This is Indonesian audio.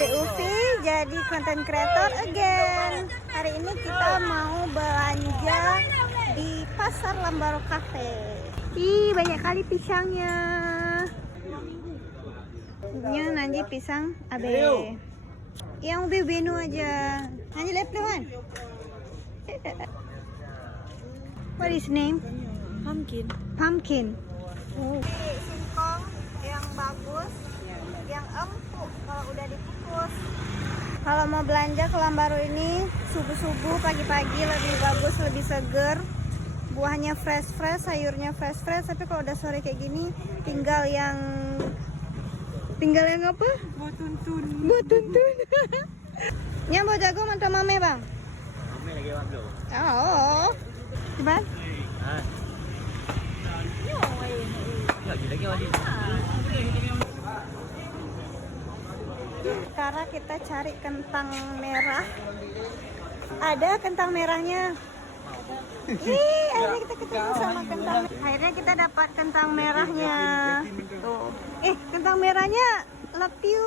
Teh Ufi jadi content creator again. Hari ini kita mau belanja di Pasar Lambaro Cafe. Ih, banyak kali pisangnya. Ini nanti pisang abe. Yang bebenu aja. Nanti leplewan. What is name? Pumpkin. Pumpkin. Singkong yang bagus, yang empuk kalau udah dikukus. Kalau mau belanja ke Lambaro ini subuh-subuh pagi-pagi lebih bagus, lebih seger. Buahnya fresh-fresh, sayurnya fresh-fresh. Tapi kalau udah sore kayak gini tinggal yang apa? Buat tuntun. Buat tuntun. Nyambo jago mantap mame bang. Mami lagi waktu. Oh. Gimana? Ah. Lagi wali. Sekarang kita cari kentang merah. Ada kentang merahnya. Ih, akhirnya kita ketemu sama kentang. Akhirnya kita dapat kentang merahnya. Tuh. Kentang merahnya love you.